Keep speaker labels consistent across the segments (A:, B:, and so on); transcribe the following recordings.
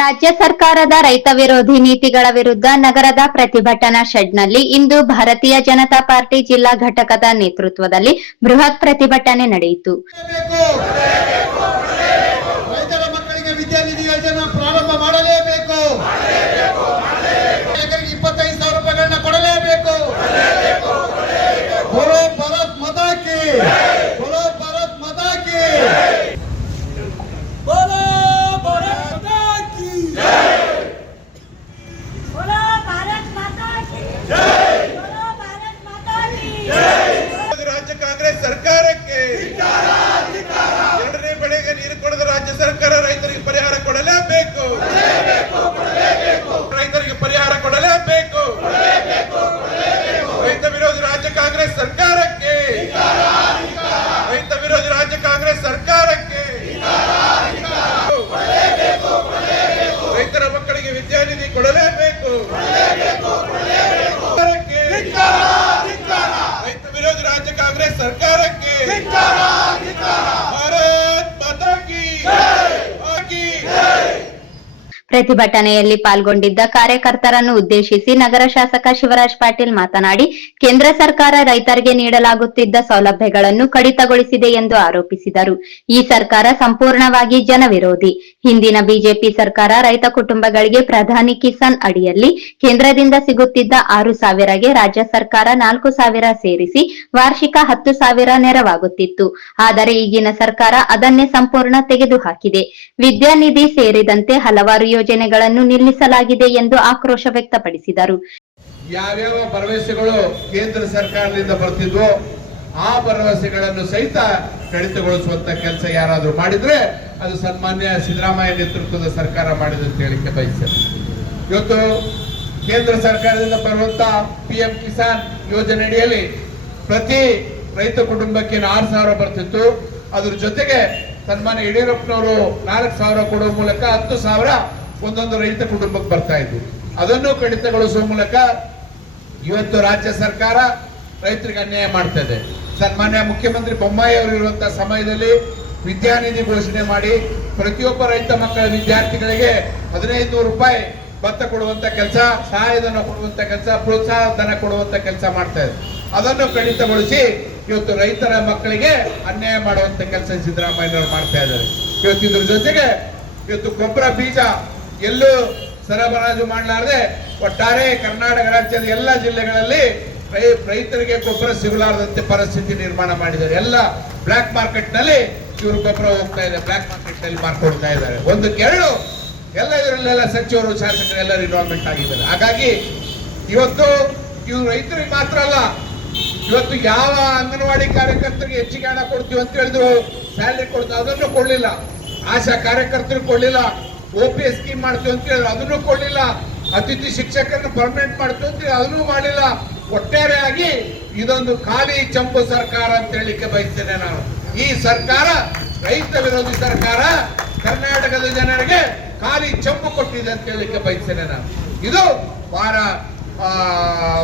A: ರಾಜ್ಯ ಸರ್ಕಾರದ ರೈತ ವಿರೋಧಿ ನೀತಿಗಳ ವಿರುದ್ಧ ನಗರದ ಪ್ರತಿಭಟನಾ ಶೆಡ್ನಲ್ಲಿ ಇಂದು ಭಾರತೀಯ ಜನತಾ ಪಾರ್ಟಿ ಜಿಲ್ಲಾ ಘಟಕದ ನೇತೃತ್ವದಲ್ಲಿ ಬೃಹತ್ ಪ್ರತಿಭಟನೆ ನಡೆಯಿತು. ಪ್ರತಿಭಟನೆಯಲ್ಲಿ ಪಾಲ್ಗೊಂಡಿದ್ದ ಕಾರ್ಯಕರ್ತರನ್ನು ಉದ್ದೇಶಿಸಿ ನಗರ ಶಾಸಕ ಶಿವರಾಜ್ ಪಾಟೀಲ್ ಮಾತನಾಡಿ, ಕೇಂದ್ರ ಸರ್ಕಾರ ರೈತರಿಗೆ ನೀಡಲಾಗುತ್ತಿದ್ದ ಸೌಲಭ್ಯಗಳನ್ನು ಕಡಿತಗೊಳಿಸಿದೆ ಎಂದು ಆರೋಪಿಸಿದರು. ಈ ಸರ್ಕಾರ ಸಂಪೂರ್ಣವಾಗಿ ಜನವಿರೋಧಿ. ಹಿಂದಿನ ಬಿಜೆಪಿ ಸರ್ಕಾರ ರೈತ ಕುಟುಂಬಗಳಿಗೆ ಪ್ರಧಾನಿ ಕಿಸಾನ್ ಅಡಿಯಲ್ಲಿ ಕೇಂದ್ರದಿಂದ ಸಿಗುತ್ತಿದ್ದ ಆರು ಸಾವಿರಗೆ ರಾಜ್ಯ ಸರ್ಕಾರ ನಾಲ್ಕು ಸಾವಿರ ಸೇರಿಸಿ ವಾರ್ಷಿಕ ಹತ್ತು ಸಾವಿರ ನೆರವಾಗುತ್ತಿತ್ತು. ಆದರೆ ಈಗಿನ ಸರ್ಕಾರ ಅದನ್ನೇ ಸಂಪೂರ್ಣ ತೆಗೆದುಹಾಕಿದೆ. ವಿದ್ಯಾನಿಧಿ ಸೇರಿದಂತೆ ಹಲವಾರು ಯೋಜನೆಗಳನ್ನು ನಿಲ್ಲಿಸಲಾಗಿದೆ ಎಂದು ಆಕ್ರೋಶ ವ್ಯಕ್ತಪಡಿಸಿದರು.
B: ಯಾವ್ಯಾವ ಭರವಸೆಗಳು ಕೇಂದ್ರ ಸರ್ಕಾರದಿಂದ ಬರ್ತಿದ್ವೋ, ಆ ಭರವಸೆಗಳನ್ನು ಸಹಿತ ಕಡಿತಗೊಳಿಸುವಂತ ಕೆಲಸ ಯಾರಾದರೂ ಮಾಡಿದ್ರೆ ಅದು ಸನ್ಮಾನ್ಯ ಸಿದ್ದರಾಮಯ್ಯ ನೇತೃತ್ವದ ಸರ್ಕಾರ ಮಾಡಿದೆ ಅಂತ ಹೇಳಿಕೆ ಬಯಸ್ತದೆ ಇವತ್ತು ಕೇಂದ್ರ ಸರ್ಕಾರದಿಂದ ಬರುವಂತ ಪಿ ಎಂ ಕಿಸಾನ್ ಯೋಜನೆ ಅಡಿಯಲ್ಲಿ ಪ್ರತಿ ರೈತ ಕುಟುಂಬಕ್ಕೆ ಆರು ಸಾವಿರ ಬರ್ತಿತ್ತು. ಅದ್ರ ಜೊತೆಗೆ ಸನ್ಮಾನ್ಯ ಯಡಿಯೂರಪ್ಪನವರು ನಾಲ್ಕು ಸಾವಿರ ಕೊಡುವ ಮೂಲಕ ಹತ್ತು ಸಾವಿರ ಒಂದೊಂದು ರೈತ ಕುಟುಂಬಕ್ಕೆ ಬರ್ತಾ ಇದ್ವು. ಅದನ್ನು ಕಡಿತಗೊಳಿಸುವ ಮೂಲಕ ಇವತ್ತು ರಾಜ್ಯ ಸರ್ಕಾರ ರೈತರಿಗೆ ಅನ್ಯಾಯ ಮಾಡ್ತಾ ಸನ್ಮಾನ್ಯ ಮುಖ್ಯಮಂತ್ರಿ ಬೊಮ್ಮಾಯಿ ಅವರು ಇರುವಂತಹ ಸಮಯದಲ್ಲಿ ವಿದ್ಯಾನಿಧಿ ಘೋಷಣೆ ಮಾಡಿ ಪ್ರತಿಯೊಬ್ಬ ರೈತ ಮಕ್ಕಳ ವಿದ್ಯಾರ್ಥಿಗಳಿಗೆ ಹದಿನೈದು ರೂಪಾಯಿ ಭತ್ತ ಕೊಡುವಂತ ಕೆಲಸ, ಸಹಾಯಧನ ಕೊಡುವಂತ ಕೆಲಸ ಪ್ರೋತ್ಸಾಹ ಧನ ಕೊಡುವಂತ ಕೆಲಸ ಮಾಡ್ತಾ ಇದೆ ಅದನ್ನು ಕಡಿತಗೊಳಿಸಿ ಇವತ್ತು ರೈತರ ಮಕ್ಕಳಿಗೆ ಅನ್ಯಾಯ ಮಾಡುವಂತ ಕೆಲಸ ಸಿದ್ದರಾಮಯ್ಯನವರು ಮಾಡ್ತಾ ಇದ್ದಾರೆ. ಇವತ್ತು ಇದ್ರ ಜೊತೆಗೆ ಇವತ್ತು ಗೊಬ್ಬರ ಬೀಜ ಎಲ್ಲೂ ಸರಬರಾಜು ಮಾಡಲಾರದೆ ಒಟ್ಟಾರೆ ಕರ್ನಾಟಕ ರಾಜ್ಯದ ಎಲ್ಲ ಜಿಲ್ಲೆಗಳಲ್ಲಿ ರೈತರಿಗೆ ಗೊಬ್ಬರ ಸಿಗಲಾರದಂತೆ ಪರಿಸ್ಥಿತಿ ನಿರ್ಮಾಣ ಮಾಡಿದ್ದಾರೆ. ಎಲ್ಲ ಬ್ಲಾಕ್ ಮಾರ್ಕೆಟ್ನಲ್ಲಿ ಇವರು ಗೊಬ್ಬರ ಹೋಗ್ತಾ ಇದೆ, ಬ್ಲಾಕ್ ಮಾರ್ಕೆಟ್ನಲ್ಲಿ ಮಾರ್ಕೊಡ್ತಾ ಇದ್ದಾರೆ. ಒಂದು ಎರಡು ಎಲ್ಲ ಇದರಲ್ಲೆಲ್ಲ ಸಚಿವರು, ಶಾಸಕರು ಎಲ್ಲರೂ ಇನ್ವಾಲ್ವ್ಮೆಂಟ್ ಆಗಿದ್ದಾರೆ. ಹಾಗಾಗಿ ಇವತ್ತು ಇವರು ರೈತರಿಗೆ ಮಾತ್ರ ಅಲ್ಲ, ಇವತ್ತು ಯಾವ ಅಂಗನವಾಡಿ ಕಾರ್ಯಕರ್ತರಿಗೆ ಹೆಚ್ಚಿಗೆ ಹಣ ಕೊಡ್ತೀವಿ ಅಂತ ಹೇಳಿದ್ರು, ಸ್ಯಾಲರಿ ಕೊಡ್ತಾ ಅದನ್ನು ಕೊಡ್ಲಿಲ್ಲ. ಆಶಾ ಕಾರ್ಯಕರ್ತರು ಕೊಡ್ಲಿಲ್ಲ. ಒ ಸ್ಕೀಮ್ ಮಾಡ್ತೀವಿ ಅಂತ ಹೇಳಿದ್ರು ಅದನ್ನು ಕೊಡಲಿಲ್ಲ. ಅತಿಥಿ ಶಿಕ್ಷಕರನ್ನು ಪರ್ಮನೆಂಟ್ ಮಾಡ್ತೀವಿ ಅಂತ ಹೇಳಿ ಅದನ್ನು ಮಾಡಿಲ್ಲ. ಒಟ್ಟಾರೆಯಾಗಿ ಇದೊಂದು ಖಾಲಿ ಚಂಪು ಸರ್ಕಾರ ಅಂತ ಹೇಳಿಕ್ಕೆ ಬಯಸ್ತೇನೆ ನಾನು. ಈ ಸರ್ಕಾರ, ರೈತ ವಿರೋಧಿ ಸರ್ಕಾರ ಕರ್ನಾಟಕದ ಜನರಿಗೆ ಖಾಲಿ ಚಂಪು ಕೊಟ್ಟಿದೆ ಅಂತ ಹೇಳಿಕ್ಕೆ ಬಯಸ್ತೇನೆ ನಾನು. ಇದು ಬಹಳ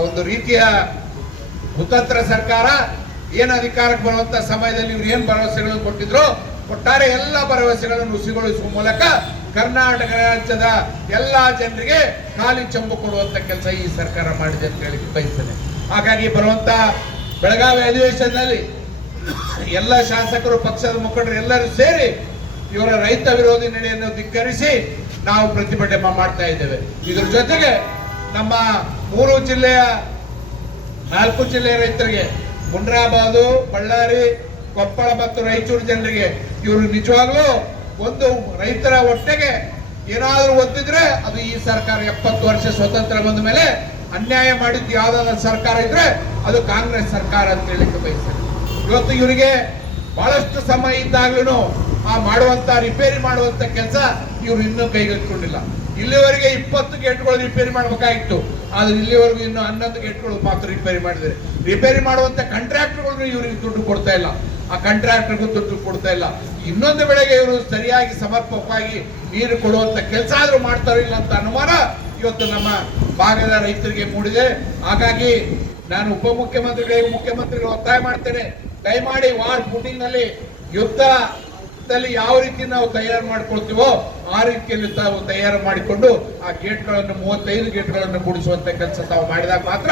B: ಒಂದು ರೀತಿಯ ಕುತಂತ್ರ ಸರ್ಕಾರ. ಏನು ಅಧಿಕಾರಕ್ಕೆ ಬರುವಂತ ಸಮಯದಲ್ಲಿ ಇವ್ರು ಏನು ಭರವಸೆಗಳನ್ನು ಕೊಟ್ಟಿದ್ರು, ಒಟ್ಟಾರೆ ಎಲ್ಲ ಭರವಸೆಗಳನ್ನು ಹುಸಿಗೊಳಿಸುವ ಮೂಲಕ ಕರ್ನಾಟಕ ರಾಜ್ಯದ ಎಲ್ಲ ಜನರಿಗೆ ಖಾಲಿ ಚಂಬು ಕೊಡುವಂತ ಕೆಲಸ ಈ ಸರ್ಕಾರ ಮಾಡಿದೆ ಅಂತ ಹೇಳಿ ಬಯಸ್ತೇನೆ. ಹಾಗಾಗಿ ಬರುವಂತ ಬೆಳಗಾವಿ ಅಧಿವೇಶನದಲ್ಲಿ ಎಲ್ಲ ಶಾಸಕರು, ಪಕ್ಷದ ಮುಖಂಡರು ಎಲ್ಲರೂ ಸೇರಿ ಇವರ ರೈತ ವಿರೋಧಿ ನಡೆಯನ್ನು ಧಿಕ್ಕರಿಸಿ ನಾವು ಪ್ರತಿಭಟನೆ ಮಾಡ್ತಾ ಇದ್ದೇವೆ. ಇದ್ರ ಜೊತೆಗೆ ನಮ್ಮ ಮೂರು ಜಿಲ್ಲೆಯ ನಾಲ್ಕು ಜಿಲ್ಲೆಯ ರೈತರಿಗೆ, ಮುನ್ರಾಬಾದು, ಬಳ್ಳಾರಿ, ಕೊಪ್ಪಳ ಮತ್ತು ರಾಯಚೂರು ಜನರಿಗೆ ಇವರು ನಿಜವಾಗ್ಲೂ ಒಂದು ರೈತರ ಹೊಟ್ಟೆಗೆ ಏನಾದರೂ ಒತ್ತಿದ್ರೆ ಅದು ಈ ಸರ್ಕಾರ ಎಪ್ಪತ್ತು ವರ್ಷ ಸ್ವತಂತ್ರ ಬಂದ ಮೇಲೆ ಅನ್ಯಾಯ ಮಾಡಿದ್ದು ಯಾವ್ದಾದ್ರು ಸರ್ಕಾರ ಇದ್ರೆ ಅದು ಕಾಂಗ್ರೆಸ್ ಸರ್ಕಾರ ಅಂತ ಹೇಳಿಕ್ಕೆ ಬಯಸ್ತಾರೆ. ಇವತ್ತು ಇವರಿಗೆ ಬಹಳಷ್ಟು ಸಮಯ ಇದ್ದಾಗ್ಲೂ ಆ ಮಾಡುವಂತ ರಿಪೇರಿ ಮಾಡುವಂತ ಕೆಲಸ ಇವರು ಇನ್ನೂ ಕೈಗೆತ್ಕೊಂಡಿಲ್ಲ ಇಲ್ಲಿವರೆಗೆ ಇಪ್ಪತ್ತು ಗೇಟ್ಗಳು ರಿಪೇರಿ ಮಾಡಬೇಕಾಗಿತ್ತು. ಆದ್ರೆ ಇಲ್ಲಿವರೆಗೂ ಇನ್ನು ಹನ್ನೊಂದು ಗೇಟ್ಗಳು ಮಾತ್ರ ರಿಪೇರಿ ಮಾಡಿದ್ದಾರೆ. ರಿಪೇರಿ ಮಾಡುವಂತ ಕಾಂಟ್ರಾಕ್ಟರ್ಗಳು ಇವರಿಗೆ ದುಡ್ಡು ಕೊಡ್ತಾ ಇಲ್ಲ. ಆ ಕಾಂಟ್ರಾಕ್ಟರ್ಗೂ ದುಡ್ಡು ಕೊಡ್ತಾ ಇಲ್ಲ. ಇನ್ನೊಂದು ಬೆಳೆಗೆ ಇವರು ಸರಿಯಾಗಿ ಸಮರ್ಪಕವಾಗಿ ನೀರು ಕೊಡುವಂತ ಕೆಲಸ ಆದ್ರೂ ಮಾಡ್ತಾರೋ ಇಲ್ಲ ಅಂತ ಅನುಮಾನ ಇವತ್ತು ನಮ್ಮ ಭಾಗದ ರೈತರಿಗೆ ಮೂಡಿದೆ. ಹಾಗಾಗಿ ನಾನು ಉಪಮುಖ್ಯಮಂತ್ರಿಗಳಿಗೆ ಮುಖ್ಯಮಂತ್ರಿಗಳು ಒತ್ತಾಯ ಮಾಡ್ತೇನೆ. ದಯಮಾಡಿ ವಾರ್ ಫುಟಿಂಗ್ನಲ್ಲಿ ಯುದ್ಧದಲ್ಲಿ ಯಾವ ರೀತಿ ನಾವು ತಯಾರು ಮಾಡ್ಕೊಳ್ತೀವೋ ಆ ರೀತಿಯಲ್ಲಿ ತಾವು ತಯಾರು ಮಾಡಿಕೊಂಡು ಆ ಗೇಟ್ಗಳನ್ನು, ಮೂವತ್ತೈದು ಗೇಟ್ಗಳನ್ನು ಕೂಡಿಸುವಂತ ಕೆಲಸ ತಾವು ಮಾಡಿದಾಗ ಮಾತ್ರ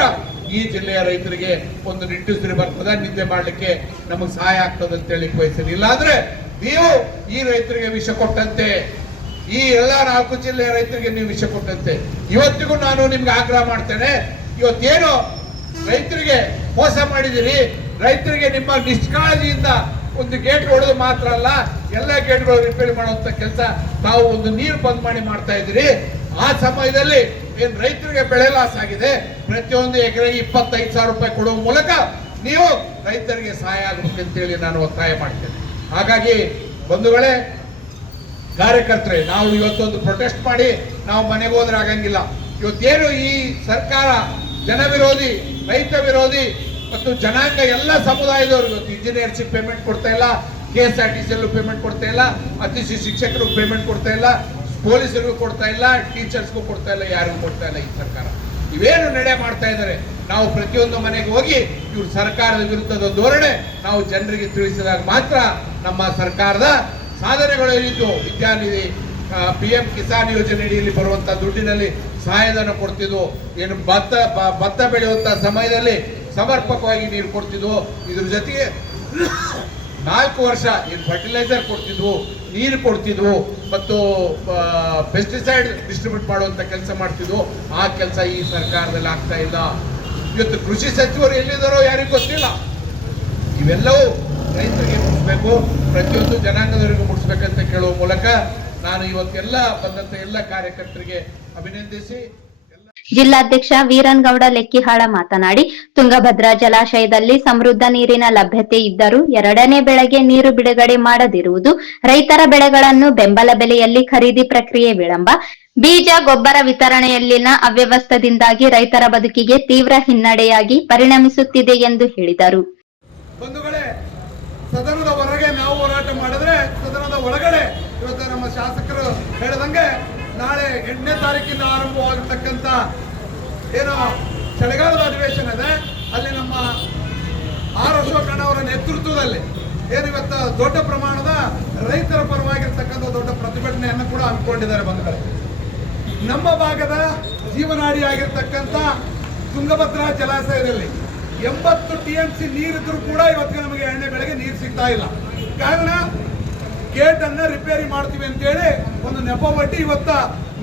B: ಈ ಜಿಲ್ಲೆಯ ರೈತರಿಗೆ ಒಂದು ನಿಟ್ಟುಸಿರಿ ಬರ್ತದ. ನಿದ್ದೆ ಮಾಡಲಿಕ್ಕೆ ನಮಗೆ ಸಹಾಯ ಆಗ್ತದೆ ಅಂತ ಹೇಳಿ ಬಯಸ್ತೀನಿ ಇಲ್ಲಾಂದ್ರೆ ನೀವು ಈ ರೈತರಿಗೆ ವಿಷ ಕೊಟ್ಟಂತೆ, ಈ ಎಲ್ಲ ನಾಲ್ಕು ಜಿಲ್ಲೆಯ ರೈತರಿಗೆ ನೀವು ವಿಷ ಕೊಟ್ಟಂತೆ. ಇವತ್ತಿಗೂ ನಾನು ನಿಮ್ಗೆ ಆಗ್ರಹ ಮಾಡ್ತೇನೆ, ಇವತ್ತೇನು ರೈತರಿಗೆ ಮೋಸ ಮಾಡಿದಿರಿ, ರೈತರಿಗೆ ನಿಮ್ಮ ನಿಷ್ಕಾಳಜಿಯಿಂದ ಒಂದು ಗೇಟ್ ಹೊಡೆದು ಮಾತ್ರ ಅಲ್ಲ, ಎಲ್ಲ ಗೇಟ್ಗಳು ರಿಪೇರಿ ಮಾಡುವಂತ ಕೆಲಸ ತಾವು ಒಂದು ನೀರು ಬಂದ್ ಮಾಡಿ ಮಾಡ್ತಾ ಇದ್ದೀರಿ. ಆ ಸಮಯದಲ್ಲಿ ಏನ್ ರೈತರಿಗೆ ಬೆಳೆ ಲಾಸ್ ಆಗಿದೆ, ಪ್ರತಿಯೊಂದು ಎಕರೆಗೆ ಇಪ್ಪತ್ತೈದು ಸಾವಿರ ರೂಪಾಯಿ ಕೊಡುವ ಮೂಲಕ ನೀವು ರೈತರಿಗೆ ಸಹಾಯ ಆಗಬೇಕು ಅಂತೇಳಿ ನಾನು ಒತ್ತಾಯ ಮಾಡ್ತೇನೆ. ಹಾಗಾಗಿ ಬಂಧುಗಳೇ, ಕಾರ್ಯಕರ್ತರೆ, ನಾವು ಇವತ್ತೊಂದು ಪ್ರೊಟೆಸ್ಟ್ ಮಾಡಿ ನಾವು ಮನೆಗೆ ಹೋದ್ರೆ ಆಗಂಗಿಲ್ಲ. ಇವತ್ತೇನು ಈ ಸರ್ಕಾರ ಜನ ವಿರೋಧಿ ರೈತ ವಿರೋಧಿ ಮತ್ತು ಜನಾಂಗ ಎಲ್ಲ ಸಮುದಾಯದವರು ಇವತ್ತು ಇಂಜಿನಿಯರ್ಸಿಗೆ ಪೇಮೆಂಟ್ ಕೊಡ್ತಾ ಇಲ್ಲ K S R T C payment ಕೊಡ್ತಾ ಇಲ್ಲ, ಅತಿಥಿ ಶಿಕ್ಷಕರು ಪೇಮೆಂಟ್ ಕೊಡ್ತಾ ಇಲ್ಲ, ಪೊಲೀಸರಿಗೂ ಕೊಡ್ತಾ ಇಲ್ಲ ಟೀಚರ್ಸ್ಗೂ ಕೊಡ್ತಾ ಇಲ್ಲ, ಯಾರಿಗೂ ಕೊಡ್ತಾ ಇಲ್ಲ ಈ ಸರ್ಕಾರ. ಇವೇನು ನಡೆ ಮಾಡ್ತಾ ಇದ್ದಾರೆ? ನಾವು ಪ್ರತಿಯೊಂದು ಮನೆಗೆ ಹೋಗಿ ಇವ್ರ ಸರ್ಕಾರದ ವಿರುದ್ಧದ ಧೋರಣೆ ನಾವು ಜನರಿಗೆ ತಿಳಿಸಿದಾಗ ಮಾತ್ರ ನಮ್ಮ ಸರ್ಕಾರದ ಸಾಧನೆಗಳು ಏನಿದ್ದು? ವಿದ್ಯಾನಿಧಿ ಪಿ ಎಂ ಕಿಸಾನ್ ಯೋಜನೆ ಅಡಿಯಲ್ಲಿ ಬರುವಂತ ದುಡ್ಡಿನಲ್ಲಿ ಸಹಾಯಧನ ಕೊಡ್ತಿದ್ವು. ಏನು ಭತ್ತ ಭತ್ತ ಬೆಳೆಯುವಂತ ಸಮಯದಲ್ಲಿ ಸಮರ್ಪಕವಾಗಿ ನೀರು ಕೊಡ್ತಿದ್ವು. ಇದ್ರ ಜೊತೆಗೆ ನಾಲ್ಕು ವರ್ಷ ಏನು ಫರ್ಟಿಲೈಸರ್ ಕೊಡ್ತಿದ್ವು, ನೀರು ಕೊಡ್ತಿದ್ವು ಮತ್ತು ಪೆಸ್ಟಿಸೈಡ್ ಡಿಸ್ಟ್ರಿಬ್ಯೂಟ್ ಮಾಡುವಂತ ಕೆಲಸ ಮಾಡ್ತಿದ್ವು. ಆ ಕೆಲಸ ಈ ಸರ್ಕಾರದಲ್ಲಿ ಆಗ್ತಾ ಇಲ್ಲ. ಇವತ್ತು ಕೃಷಿ ಸಚಿವರು ಎಲ್ಲಿದ್ದಾರೋ ಯಾರಿಗೂ ಗೊತ್ತಿಲ್ಲ. ಇವೆಲ್ಲವೂ ರೈತರಿಗೆ ಮುಟ್ಟಿಸ್ಬೇಕು ಪ್ರತಿಯೊಂದು ಜನಾಂಗದವರಿಗೂ ಮುಟ್ಟಿಸ್ಬೇಕಂತ ಕೇಳುವ ಮೂಲಕ ನಾನು ಇವತ್ತೆಲ್ಲ ಬಂದಂತ ಎಲ್ಲ ಕಾರ್ಯಕರ್ತರಿಗೆ ಅಭಿನಂದಿಸಿ.
A: ಜಿಲ್ಲಾಧ್ಯಕ್ಷ ವೀರನ್ಗೌಡ ಲೆಕ್ಕಿಹಾಳ ಮಾತನಾಡಿ ತುಂಗಭದ್ರಾ ಜಲಾಶಯದಲ್ಲಿ ಸಮೃದ್ಧ ನೀರಿನ ಲಭ್ಯತೆ ಇದ್ದರೂ ಎರಡನೇ ಬೆಳೆಗೆ ನೀರು ಬಿಡುಗಡೆ ಮಾಡದಿರುವುದು ರೈತರ ಬೆಳೆಗಳನ್ನು ಬೆಂಬಲ ಬೆಲೆಯಲ್ಲಿ ಖರೀದಿ ಪ್ರಕ್ರಿಯೆ ವಿಳಂಬ ಬೀಜ ಗೊಬ್ಬರ ವಿತರಣೆಯಲ್ಲಿನ ಅವ್ಯವಸ್ಥದಿಂದಾಗಿ ರೈತರ ಬದುಕಿಗೆ ತೀವ್ರ ಹಿನ್ನಡೆಯಾಗಿ ಪರಿಣಮಿಸುತ್ತಿದೆ ಎಂದು ಹೇಳಿದರು.
C: ಸದನದ ಹೊರಗೆ ನಾವು ಹೋರಾಟ ಮಾಡಿದ್ರೆ ಸದನದ ಒಳಗಡೆ ಇವತ್ತು ನಮ್ಮ ಶಾಸಕರು ಹೇಳಿದಂಗೆ ನಾಳೆ ಎಂಟನೇ ತಾರೀಕಿಂದ ಆರಂಭವಾಗಿರ್ತಕ್ಕಂಥ ಏನು ಚಳಿಗಾಲದ ಅಧಿವೇಶನ ಇದೆ. ಅಲ್ಲಿ ನಮ್ಮ ಆರ್ ಅಶೋಕಣ್ಣ ಅವರ ನೇತೃತ್ವದಲ್ಲಿ ಏನು ಇವತ್ತು ದೊಡ್ಡ ಪ್ರಮಾಣದ ರೈತರ ಪರವಾಗಿರ್ತಕ್ಕಂಥ ದೊಡ್ಡ ಪ್ರತಿಭಟನೆಯನ್ನು ಕೂಡ ಹಮ್ಮಿಕೊಂಡಿದ್ದಾರೆ ಬಂಧುಗಳೇ. ನಮ್ಮ ಭಾಗದ ಜೀವನಾಡಿಯಾಗಿರ್ತಕ್ಕಂಥ ತುಂಗಭದ್ರಾ ಜಲಾಶಯದಲ್ಲಿ ಎಂಬತ್ತು ಟಿ ಎಂ ಸಿ ನೀರಿದ್ರು ಕೂಡ ಇವತ್ತಿಗೆ ನಮಗೆ ಎಣ್ಣೆ ಬೆಳೆಗೆ ನೀರು ಸಿಗ್ತಾ ಇಲ್ಲ. ಕಾರಣ ಗೇಟ್ ಅನ್ನ ರಿಪೇರಿ ಮಾಡ್ತೀವಿ ಅಂತೇಳಿ ಒಂದು ನೆಪ ಬಟ್ಟಿ ಇವತ್ತ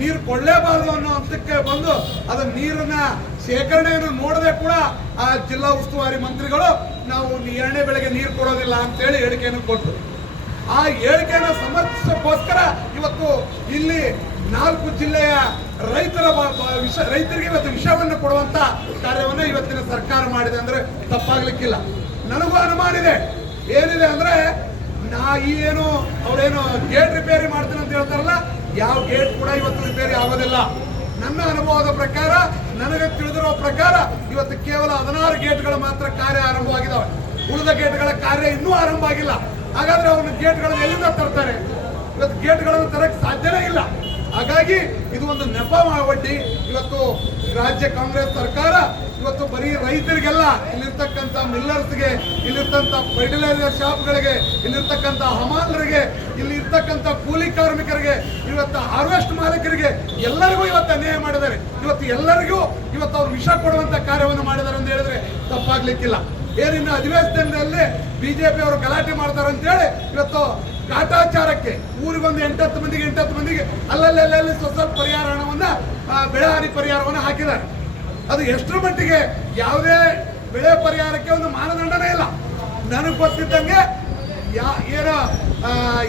C: ನೀರು ಕೊಡಲೇಬಾರದು ಅನ್ನೋ ಹಂತಕ್ಕೆ ಬಂದು ಅದನ್ನ ನೀರನ್ನ ಶೇಖರಣೆಯನ್ನು ನೋಡದೆ ಕೂಡ ಆ ಜಿಲ್ಲಾ ಉಸ್ತುವಾರಿ ಮಂತ್ರಿಗಳು ನಾವು ಎರಡನೇ ಬೆಳೆಗೆ ನೀರು ಕೊಡೋದಿಲ್ಲ ಅಂತೇಳಿ ಹೇಳಿಕೆಯನ್ನು ಕೊಟ್ಟರು ಆ ಹೇಳಿಕೆಯನ್ನು ಸಮರ್ಥಿಸೋಕ್ಕೋಸ್ಕರ ಇವತ್ತು ಇಲ್ಲಿ ನಾಲ್ಕು ಜಿಲ್ಲೆಯ ರೈತರ ವಿಷ ರೈತರಿಗೆ ಇವತ್ತು ವಿಷವನ್ನು ಕೊಡುವಂತ ಕಾರ್ಯವನ್ನು ಇವತ್ತಿನ ಸರ್ಕಾರ ಮಾಡಿದೆ ಅಂದ್ರೆ ತಪ್ಪಾಗ್ಲಿಕ್ಕಿಲ್ಲ. ನನಗೂ ಅನುಮಾನ ಇದೆ. ಏನಿದೆ ಅಂದ್ರೆ ನಾ ಏನು ಅವ್ರೇನು ಗೇಟ್ ರಿಪೇರಿ ಮಾಡ್ತೀನಿ ಅಂತ ಹೇಳ್ತಾರಲ್ಲ, ಯಾವ ಗೇಟ್ ಕೂಡ ಇವತ್ತು ರಿಪೇರಿ ಆಗೋದಿಲ್ಲ. ನನ್ನ ಅನುಭವದ ಪ್ರಕಾರ, ನನಗೆ ತಿಳಿದಿರೋ ಪ್ರಕಾರ ಇವತ್ತು ಕೇವಲ ಹದಿನಾರು ಗೇಟ್ಗಳು ಮಾತ್ರ ಕಾರ್ಯ ಆರಂಭವಾಗಿದ್ದಾವೆ. ಉಳಿದ ಗೇಟ್ಗಳ ಕಾರ್ಯ ಇನ್ನೂ ಆರಂಭ ಆಗಿಲ್ಲ. ಹಾಗಾದ್ರೆ ಅವನು ಗೇಟ್ಗಳನ್ನು ಎಲ್ಲಿಂದ ತರ್ತಾರೆ? ಇವತ್ತು ಗೇಟ್ಗಳನ್ನು ತರಕ್ಕೆ ಸಾಧ್ಯನೇ ಇಲ್ಲ. ಹಾಗಾಗಿ ಇದು ಒಂದು ನೆಪ ಮಾಡಿ ಇವತ್ತು ರಾಜ್ಯ ಕಾಂಗ್ರೆಸ್ ಸರ್ಕಾರ, ಇವತ್ತು ಬರೀ ರೈತರಿಗೆಲ್ಲ ಇಲ್ಲಿರ್ತಕ್ಕಂಥ ಮಿಲ್ಲರ್ಸ್ಗೆ ಇಲ್ಲಿರ್ತಂಥ ಫರ್ಟಿಲೈಸರ್ ಶಾಪ್ಗಳಿಗೆ ಇಲ್ಲಿರ್ತಕ್ಕಂಥ ಹಮಾಲರಿಗೆ ಇಲ್ಲಿ ಇರ್ತಕ್ಕಂಥ ಕೂಲಿ ಕಾರ್ಮಿಕರಿಗೆ, ಇವತ್ತು ಹಾರ್ವೆಸ್ಟ್ ಮಾಲೀಕರಿಗೆ ಎಲ್ಲರಿಗೂ ಇವತ್ತು ಅನ್ಯಾಯ ಮಾಡಿದ್ದಾರೆ. ಇವತ್ತು ಎಲ್ಲರಿಗೂ ಇವತ್ತು ಅವ್ರು ವಿಷ ಕೊಡುವಂಥ ಕಾರ್ಯವನ್ನು ಮಾಡಿದ್ದಾರೆ ಅಂತ ಹೇಳಿದ್ರೆ ತಪ್ಪಾಗ್ಲಿಕ್ಕಿಲ್ಲ. ಏನಿನ್ನು ಅಧಿವೇಶನದಲ್ಲಿ ಬಿಜೆಪಿ ಅವರು ಗಲಾಟೆ ಮಾಡ್ತಾರೆ ಅಂತ ಹೇಳಿ ಇವತ್ತು ಕಾಟಾಚಾರಕ್ಕೆ ಒಂದು ಎಂಟತ್ತು ಮಂದಿಗೆ ಎಂಟತ್ತು ಮಂದಿಗೆ ಅಲ್ಲಲ್ಲಿ ಸ್ವಲ್ಪ ಪರಿಹಾರ ಹಣವನ್ನು ಆ, ಪರಿಹಾರವನ್ನು ಹಾಕಿದ್ದಾರೆ. ಅದು ಎಷ್ಟರ ಮಟ್ಟಿಗೆ ಯಾವುದೇ ಬೆಳೆ ಪರಿಹಾರಕ್ಕೆ ಒಂದು ಮಾನದಂಡನೇ ಇಲ್ಲ. ನನಗೆ ಗೊತ್ತಿದ್ದಂಗೆ ಯಾ ಏನೋ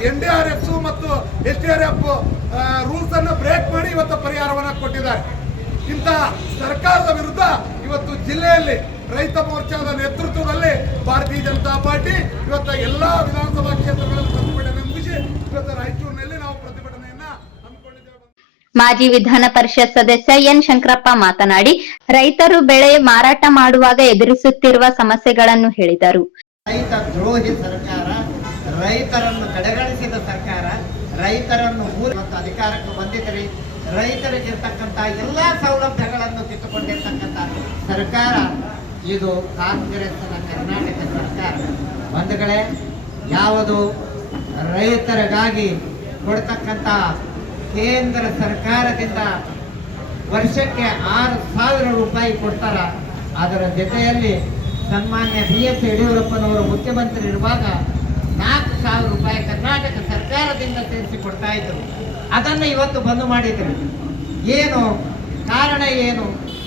C: ಎನ್ ಡಿ ಆರ್ ಎಫ್ ಮತ್ತು S D R F rules ಅನ್ನು ಬ್ರೇಕ್ ಮಾಡಿ ಇವತ್ತು ಪರಿಹಾರವನ್ನು ಕೊಟ್ಟಿದ್ದಾರೆ. ಇಂಥ ಸರ್ಕಾರದ ವಿರುದ್ಧ ಇವತ್ತು ಜಿಲ್ಲೆಯಲ್ಲಿ ರೈತ ಮೋರ್ಚಾದ ನೇತೃತ್ವದಲ್ಲಿ ಭಾರತೀಯ ಜನತಾ ಪಾರ್ಟಿ ಇವತ್ತ ಎಲ್ಲಾ ವಿಧಾನಸಭಾ ಕ್ಷೇತ್ರಗಳಲ್ಲಿ ಪ್ರತಿಭಟನೆ ಮುಗಿಸಿ ಇವತ್ತು ರಾಯಚೂರಿನಲ್ಲಿ ನಾವು ಪ್ರತಿಭಟನೆಯನ್ನ
A: ಮಾಜಿ ವಿಧಾನ ಪರಿಷತ್ ಸದಸ್ಯ ಎನ್ ಶಂಕರಪ್ಪ ಮಾತನಾಡಿ ರೈತರು ಬೆಳೆ ಮಾರಾಟ ಮಾಡುವಾಗ ಎದುರಿಸುತ್ತಿರುವ ಸಮಸ್ಯೆಗಳನ್ನು ಹೇಳಿದರು.
D: ರೈತ ದ್ರೋಹಿ ಸರ್ಕಾರ ರೈತರನ್ನು ಕಡೆಗಣಿಸಿದ ಸರ್ಕಾರ ರೈತರನ್ನು ಅಧಿಕಾರಕ್ಕೆ ಬಂದಿದ್ರಿ ರೈತರಿಗಿರ್ತಕ್ಕಂಥ ಎಲ್ಲಾ ಸೌಲಭ್ಯಗಳನ್ನು ಕಿತ್ತುಕೊಂಡಿರ್ತಕ್ಕಂಥ ಸರ್ಕಾರ ಇದು ಕಾಂಗ್ರೆಸ್ನ ಕರ್ನಾಟಕ ಸರ್ಕಾರ. ಬಂಧುಗಳೇ, ಯಾವುದು ರೈತರಿಗಾಗಿ ಕೊಡ್ತಕ್ಕಂಥ ಕೇಂದ್ರ ಸರ್ಕಾರದಿಂದ ವರ್ಷಕ್ಕೆ ಆರು ಸಾವಿರ ರೂಪಾಯಿ ಕೊಡ್ತಾರ, ಅದರ ಜೊತೆಯಲ್ಲಿ ಸನ್ಮಾನ್ಯ ಬಿ ಎಸ್ ಯಡಿಯೂರಪ್ಪನವರು ಮುಖ್ಯಮಂತ್ರಿ ಇರುವಾಗ ನಾಲ್ಕು ಸಾವಿರ ರೂಪಾಯಿ ಕರ್ನಾಟಕ ಸರ್ಕಾರದಿಂದ ಸೇರಿಸಿ ಕೊಡ್ತಾ ಇದ್ರು. ಅದನ್ನು ಇವತ್ತು ಬಂದ್ ಮಾಡಿದ್ರು. ಏನು ಕಾರಣ ಏನು?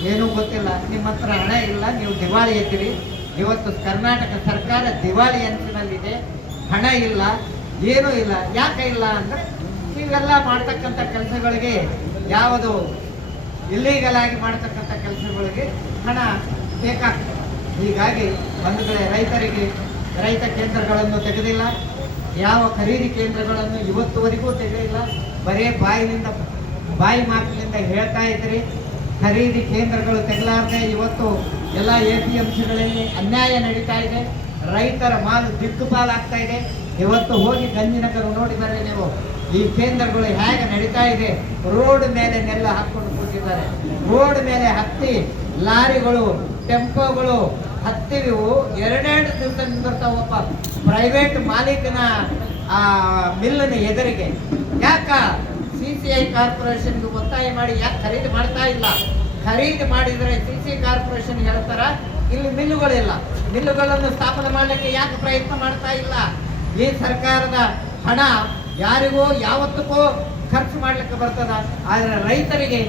D: ಏನೂ ಗೊತ್ತಿಲ್ಲ. ನಿಮ್ಮ ಹತ್ರ ಹಣ ಇಲ್ಲ, ನೀವು ದಿವಾಳಿ ಎದ್ದಿರಿ ಇವತ್ತು ಕರ್ನಾಟಕ ಸರ್ಕಾರ ದಿವಾಳಿ ಅಂಚಿನಲ್ಲಿದೆ. ಹಣ ಇಲ್ಲ, ಏನೂ ಇಲ್ಲ. ಯಾಕೆ ಇಲ್ಲ ಅಂದರೆ ನೀವೆಲ್ಲ ಮಾಡ್ತಕ್ಕಂಥ ಕೆಲಸಗಳಿಗೆ ಯಾವುದು ಇಲ್ಲೀಗಲ್ ಆಗಿ ಮಾಡ್ತಕ್ಕಂಥ ಕೆಲಸಗಳಿಗೆ ಹಣ ಬೇಕಾಗ್ತದೆ. ಹೀಗಾಗಿ ಒಂದು ಕಡೆ ರೈತರಿಗೆ, ರೈತ ಕೇಂದ್ರಗಳನ್ನು ತೆಗೆದಿಲ್ಲ. ಯಾವ ಖರೀದಿ ಕೇಂದ್ರಗಳನ್ನು ಇವತ್ತುವರೆಗೂ ತೆಗೆದಿಲ್ಲ. ಬರೇ ಬಾಯಿನಿಂದ, ಬಾಯಿ ಮಾತಿನಿಂದ ಹೇಳ್ತಾ ಇದ್ರಿ ಖರೀದಿ ಕೇಂದ್ರಗಳು ತೆಗಲಾರದೆ ಇವತ್ತು ಎಲ್ಲ ಎ ಪಿ ಎಂ ಸಿಗಳಲ್ಲಿ ಅನ್ಯಾಯ ನಡೀತಾ ಇದೆ. ರೈತರ ಮಾಲು ದಿಕ್ಕುಪಾಲಾಗ್ತಾ ಇದೆ. ಇವತ್ತು ಹೋಗಿ ಗಂಜಿನಗರ ನೋಡಿದರೆ ನೀವು. ಈ ಕೇಂದ್ರಗಳು ಹೇಗೆ ನಡೀತಾ ಇದೆ. ರೋಡ್ ಮೇಲೆ ನೆಲ್ಲ ಹಾಕೊಂಡು ಕೂತಿದ್ದಾರೆ. ರೋಡ್ ಮೇಲೆ ಹತ್ತಿ, ಲಾರಿಗಳು, ಟೆಂಪೋಗಳು ಹತ್ತಿವು. ಎರಡೆರಡು ದಿವಸ ನಿಂದಿರ್ತಾವ ಒಬ್ಬ ಪ್ರೈವೇಟ್ ಮಾಲೀಕನ, ಆ ಮಿಲ್ಲನ ಎದುರಿಗೆ. ಯಾಕ? ಸಿ ಸಿ ಐ ಕಾರ್ಪೊರೇಷನ್ಗೆ ಒತ್ತಾಯ ಮಾಡಿ ಯಾಕೆ ಖರೀದಿ ಮಾಡ್ತಾ ಇಲ್ಲ? ಖರೀದಿ ಮಾಡಿದರೆ ಸಿ ಸಿ ಕಾರ್ಪೊರೇಷನ್ ಹೇಳ್ತಾರ? ಇಲ್ಲಿ ಮಿಲ್ಲುಗಳಿಲ್ಲ. ಮಿಲ್ಲುಗಳನ್ನು ಸ್ಥಾಪನೆ ಮಾಡಲಿಕ್ಕೆ ಯಾಕೆ ಪ್ರಯತ್ನ ಮಾಡ್ತಾ ಇಲ್ಲ? ಈ ಸರ್ಕಾರದ ಹಣ ಯಾರಿಗೋ ಯಾವತ್ತಕ್ಕೋ ಖರ್ಚು ಮಾಡ್ಲಿಕ್ಕೆ ಬರ್ತದ? ಆದರೆ ರೈತರಿಗೆ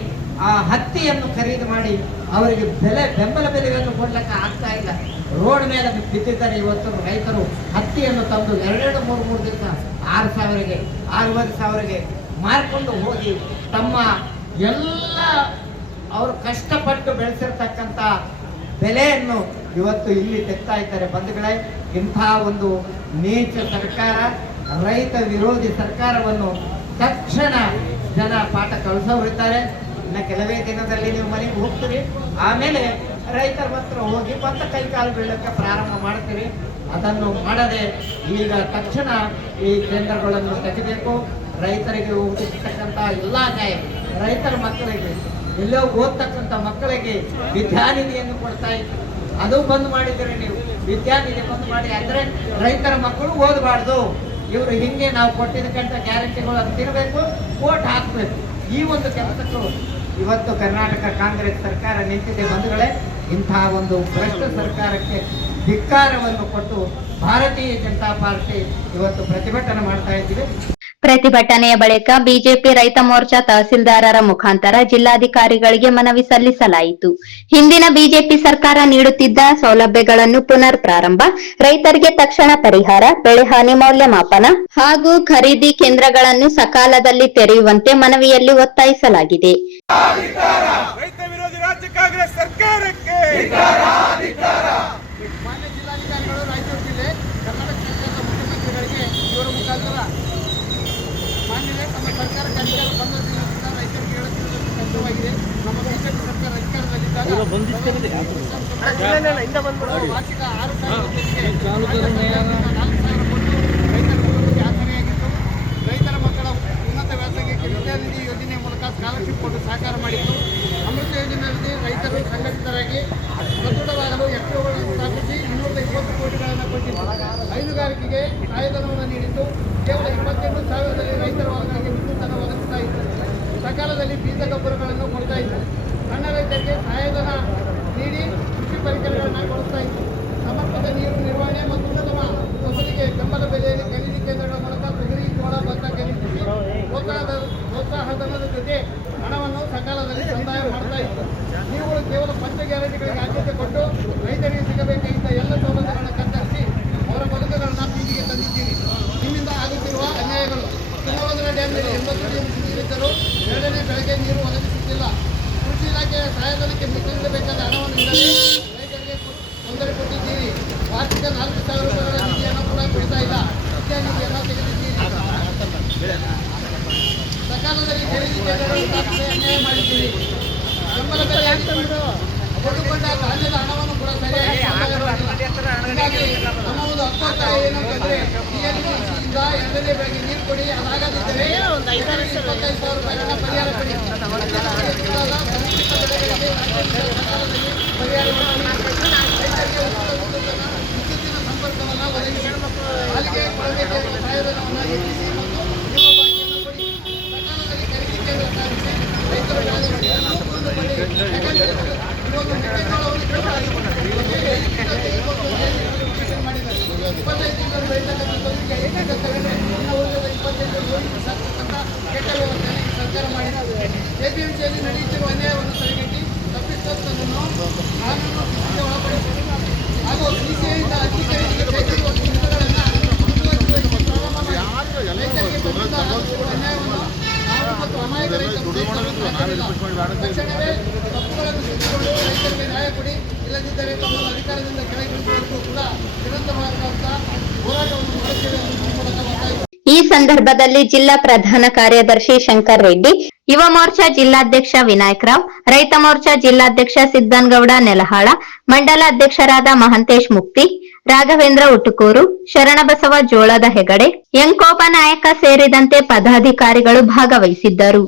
D: ಆ ಹತ್ತಿಯನ್ನು ಖರೀದಿ ಮಾಡಿ ಅವರಿಗೆ ಬೆಲೆ, ಬೆಂಬಲ ಬೆಲೆಗಳನ್ನು ಕೊಡ್ಲಿಕ್ಕೆ ಆಗ್ತಾ ಇಲ್ಲ. ರೋಡ್ ಮೇಲೆ ಬಿದ್ದಿದ್ದಾರೆ ಇವತ್ತು ರೈತರು. ಹತ್ತಿಯನ್ನು ತಂದು ಎರಡೆರಡು, ಮೂರು ಮೂರು ದಿವಸ, ಆರು ಸಾವಿರಗೆ ಆರೂವರೆ ಸಾವಿರಗೆ ಮಾರ್ಕೊಂಡು ಹೋಗಿ ತಮ್ಮ ಎಲ್ಲ ಅವರು ಕಷ್ಟಪಟ್ಟು ಬೆಳೆಸಿರ್ತಕ್ಕಂಥ ಬೆಲೆಯನ್ನು ಇವತ್ತು ಇಲ್ಲಿ ತೆಗ್ತಾ ಇದ್ದಾರೆ ಬಂಧುಗಳೇ, ಇಂಥ ಒಂದು ನೀಚ ಸರ್ಕಾರ, ರೈತ ವಿರೋಧಿ ಸರ್ಕಾರವನ್ನು ತಕ್ಷಣ ಜನ ಪಾಠ ಕಳಿಸೋರಿದ್ದಾರೆ ಇನ್ನು ಕೆಲವೇ ದಿನದಲ್ಲಿ ನೀವು ಮನೆಗೆ ಹೋಗ್ತೀರಿ. ಆಮೇಲೆ ರೈತರ ಹತ್ರ ಹೋಗಿ ಮತ್ತೆ ಕೈ ಕಾಲು ಬೀಳಕ್ಕೆ ಪ್ರಾರಂಭ ಮಾಡ್ತೀರಿ. ಅದನ್ನು ಮಾಡದೆ ಈಗ ತಕ್ಷಣ ಈ ಕೇಂದ್ರಗಳನ್ನು ತೆಗಿಬೇಕು. ರೈತರಿಗೆ ಹೋಗ್ತಕ್ಕಂಥ ಎಲ್ಲ ನ್ಯಾಯ ರೈತರ ಮಕ್ಕಳಿಗೆ, ಎಲ್ಲೋ ಓದ್ತಕ್ಕಂಥ ಮಕ್ಕಳಿಗೆ ವಿದ್ಯಾನಿಧಿಯನ್ನು ಕೊಡ್ತಾ ಇತ್ತು ಅದು ಬಂದ್ ಮಾಡಿದ್ರೆ ನೀವು. ವಿದ್ಯಾನಿಧಿ ಬಂದ್ ಮಾಡಿ ಅಂದ್ರೆ ರೈತರ ಮಕ್ಕಳು ಓದಬಾರ್ದು. ಇವರು ಹಿಂಗೆ ನಾವು ಕೊಟ್ಟಿದ್ದಕ್ಕಂಥ ಗ್ಯಾರಂಟಿಗಳನ್ನು ತಿನ್ನಬೇಕು ಓಟ್ ಹಾಕಬೇಕು. ಈ ಒಂದು ಕೆಲಸಕ್ಕೂ ಇವತ್ತು ಕರ್ನಾಟಕ ಕಾಂಗ್ರೆಸ್ ಸರ್ಕಾರ ನಿಂತಿದೆ ಬಂಧುಗಳೇ. ಇಂತಹ ಒಂದು ಭ್ರಷ್ಟ ಸರ್ಕಾರಕ್ಕೆ ಧಿಕ್ಕಾರವನ್ನು ಕೊಟ್ಟು ಭಾರತೀಯ ಜನತಾ ಪಾರ್ಟಿ ಇವತ್ತು ಪ್ರತಿಭಟನೆ ಮಾಡ್ತಾ ಇದ್ದೀವಿ.
A: ಪ್ರತಿಭಟನೆಯ ಬಳಿಕ ಬಿಜೆಪಿ ರೈತ ಮೋರ್ಚಾ ತಹಸೀಲ್ದಾರರ ಮುಖಾಂತರ ಜಿಲ್ಲಾಧಿಕಾರಿಗಳಿಗೆ ಮನವಿ ಸಲ್ಲಿಸಲಾಯಿತು. ಹಿಂದಿನ ಬಿಜೆಪಿ ಸರ್ಕಾರ ನೀಡುತ್ತಿದ್ದ ಸೌಲಭ್ಯಗಳನ್ನು ಪುನರ್ ಪ್ರಾರಂಭ, ರೈತರಿಗೆ ತಕ್ಷಣ ಪರಿಹಾರ, ಬೆಳೆ ಹಾನಿ ಮೌಲ್ಯಮಾಪನ ಹಾಗೂ ಖರೀದಿ ಕೇಂದ್ರಗಳನ್ನು ಸಕಾಲದಲ್ಲಿ ತೆರೆಯುವಂತೆ ಮನವಿಯಲ್ಲಿ ಒತ್ತಾಯಿಸಲಾಗಿದೆ.
E: ಸರ್ಕಾರಕ್ಕೆ ಮಾನ್ಯ ಜಿಲ್ಲಾಧಿಕಾರಿಗಳು ರಾಯಚೂರು ಜಿಲ್ಲೆ ಕರ್ನಾಟಕ ಸರ್ಕಾರದ ಮುಖ್ಯಮಂತ್ರಿಗಳಿಗೆ ಇವರ ಮುಖಾಂತರ ಮಾನ್ಯರೇ ತಮ್ಮ ಸರ್ಕಾರ ಅಧಿಕಾರ ಬಂದ ದಿನದಿಂದ ರೈತರಿಗೆ ಕಷ್ಟವಾಗಿದೆ ನಮ್ಮ ಬಿಜೆಪಿ ಸರ್ಕಾರ ವಾರ್ಷಿಕ ಆರು ಸಾವಿರ ನಾಲ್ಕು ಸಾವಿರ ಕೊಟ್ಟು ರೈತರ ರೈತರ ಮಕ್ಕಳ ಉನ್ನತ ವ್ಯಾಸಂಗಕ್ಕೆ ವಿದ್ಯಾನಿಧಿ ಯೋಜನೆ ಮೂಲಕ ಸ್ಕಾಲರ್ಶಿಪ್ ಕೊಟ್ಟು ಸಹಕಾರ ಮಾಡಿತ್ತು ಅಮೃತ ಯೋಜನೆಯಲ್ಲಿ ರೈತರು ಸಂಘಟಿತರಾಗಿ ಸದೃಢವಾಗಲು ಎಫ್ಒಗಳನ್ನು ಸ್ಥಾಪಿಸಿ ಇನ್ನೂರ ಇಪ್ಪತ್ತು ಕೋಟಿಗಳನ್ನು ಕೊಟ್ಟಿತ್ತು ಹೈನುಗಾರಿಕೆಗೆ ಸಹಾಯಧನವನ್ನು ನೀಡಿತ್ತು ಕೇವಲ ಇಪ್ಪತ್ತೆಂಟು ಸಾವಿರದಲ್ಲಿ ರೈತರ ವರ್ಗಕ್ಕೆ ಸಕಾಲದಲ್ಲಿ ಬೀಜ ಗೊಬ್ಬರಗಳನ್ನು ಕೊಡ್ತಾ ಇತ್ತು ಸಣ್ಣ ರೈತರಿಗೆ ಸಹಾಯಧನ ನೀಡಿ ಕೃಷಿ ಪರಿಕರಗಳನ್ನು ಕೊಡಿಸ್ತಾ ಇತ್ತು ಸಮರ್ಪಕ ನೀರು ನಿರ್ವಹಣೆ ಮತ್ತು ಉತ್ತಮ ಫಸಲಿಗೆ ಬೆಂಬಲ ಬೆಲೆಯಲ್ಲಿ ಖರೀದಿ ಕೇಂದ್ರಗಳ ಮೂಲಕ ತೊಗರಿ, ಜೋಳ, ಭತ್ತ ಖರೀದಿಸಿ ಪ್ರೋತ್ಸಾಹಧನದ ಜೊತೆ ಹಣವನ್ನು ಸಕಾಲದಲ್ಲಿ ಸಂದಾಯ ಮಾಡ್ತಾ ಇತ್ತು ನೀವು ಕೇವಲ ಪಂಚ ಗ್ಯಾರಂಟಿಗಳಿಗೆ ಆದ್ಯತೆ ಕೊಟ್ಟು ರೈತರಿಗೆ ಸಿಗಬೇಕಾಗಿದ್ದ ಎಲ್ಲ ಸೌಲಭ್ಯಗಳನ್ನು ಕತ್ತರಿಸಿ ಅವರ ಬದುಕುಗಳನ್ನು ಬೀದಿಗೆ ತಂದಿದ್ದೀರಿ ನಿಮ್ಮಿಂದ ಆಗುತ್ತಿರುವ ಅನ್ಯಾಯಗಳು ತುಂಗಭದ್ರಾ ಡ್ಯಾಂನಲ್ಲಿ ಎಂಬತ್ತು ಟಿಎಂಸಿ ನೀರಿದ್ದರೂ ಎರಡನೇ ಬೆಳೆಗೆ ನೀರು ಒದಗಿಸುತ್ತಿಲ್ಲ ಕೃಷಿ ಇಲಾಖೆಯ ಸಹಾಯಧನಕ್ಕೆ ಮೀಸಲಿಡಬೇಕಾದ ಹಣವನ್ನು ನೀಡದೆ ರೈತರಿಗೆ ತೊಂದರೆ ಕೊಟ್ಟಿದ್ದೀರಿ ವಾರ್ಷಿಕ ನಾಲ್ಕು ಸಾವಿರ ನಿಧಿಯನ್ನು ಕೂಡ ಕೊಡ್ತಾ ಇಲ್ಲ ವಿದ್ಯಾನಿಧಿಯನ್ನು ತೆಗೆದಿದ್ದೀರಿ ಸಕಾಲದಲ್ಲಿ ಖರೀದಿ ಕೇಂದ್ರಗಳು ಸ್ಥಾಪಿಸಿ ಅನ್ಯಾಯ ಮಾಡಿದ್ದೀರಿ ಹಣವನ್ನು ಕೂಡ ಸರಿಯಾಗಿ ನಮ್ಮ ಮಾಡ್ತಾರೆ ಏನಂತಂದ್ರೆ ಎರಡನೇ ಬೆಳಗ್ಗೆ ನೀರು ಕೊಡಿ ಅದಾಗದಿದ್ದರೆ ಇಪ್ಪತ್ತೈದು ಸಾವಿರ ರೂಪಾಯಿಗಳನ್ನ ಪರಿಹಾರ ಕೊಡಿ. ವಿದ್ಯುತ್ತಿನ ಸಂಪರ್ಕವನ್ನು ಒದಗಿಸಿ. ಅಲ್ಲಿಗೆ ಕೊಡಬೇಕಾದ ಸಹಾಯಧನವನ್ನು ಹೆಚ್ಚಿಸಿ ಮತ್ತು ಸಕಾಲದಲ್ಲಿ ಖರೀದಿ ಕೇಂದ್ರ ಸ್ಥಾಪಿಸಿ ರೈತರ ಇಪ್ಪತ್ತೈದು ತಿಂಗಳು ಬೆಳೀತಕ್ಕಂಥವ್ರಿಗೆ ಏಕೈಕ ಒಂದು ಇಪ್ಪತ್ತೈದು ಗೋಳಿಗೆ ಸಾಕ್ತಕ್ಕಂಥ ಕೆಟ್ಟ ವ್ಯವಸ್ಥೆಯನ್ನು ಈ ಸರ್ಕಾರ ಮಾಡಿದೆ ಎಪಿಎಂಸಿಯಲ್ಲಿ ನಡೆಯುತ್ತಿರುವ ಅನ್ಯಾಯವನ್ನು ತಡೆಗಟ್ಟಿ ತಪ್ಪಿತಸ್ಥರನ್ನು ಕಾನೂನು ಶಿಕ್ಷೆಗೆ ಒಳಪಡಿಸಿ ಹಾಗೂ ಸಿಸಿಐಯಿಂದ ಅಧಿಕಾರಿಗಳಿಗೆ ಕೈಗೊಳ್ಳುವ ಮಾಡಿ ರೈತರಿಗೆ ಅನ್ಯಾಯವನ್ನು
A: ಈ ಸಂದರ್ಭದಲ್ಲಿ ಜಿಲ್ಲಾ ಪ್ರಧಾನ ಕಾರ್ಯದರ್ಶಿ ಶಂಕರ್ ರೆಡ್ಡಿ ಯುವ ಮೋರ್ಚಾ ಜಿಲ್ಲಾಧ್ಯಕ್ಷ ವಿನಾಯಕ್ ರಾವ್, ರೈತ ಮೋರ್ಚಾ ಜಿಲ್ಲಾಧ್ಯಕ್ಷ ಸಿದ್ದನ್ಗೌಡ ನೆಲಹಾಳ, ಮಂಡಲ ಅಧ್ಯಕ್ಷರಾದ ಮಹಂತೇಶ್ ಮುಕ್ತಿ, ರಾಘವೇಂದ್ರ ಉಟುಕೂರು, ಶರಣಬಸವ ಜೋಳದ ಹೆಗಡೆ ಯಂಕೋಪ ನಾಯಕ ಸೇರಿದಂತೆ ಪದಾಧಿಕಾರಿಗಳು ಭಾಗವಹಿಸಿದ್ದರು.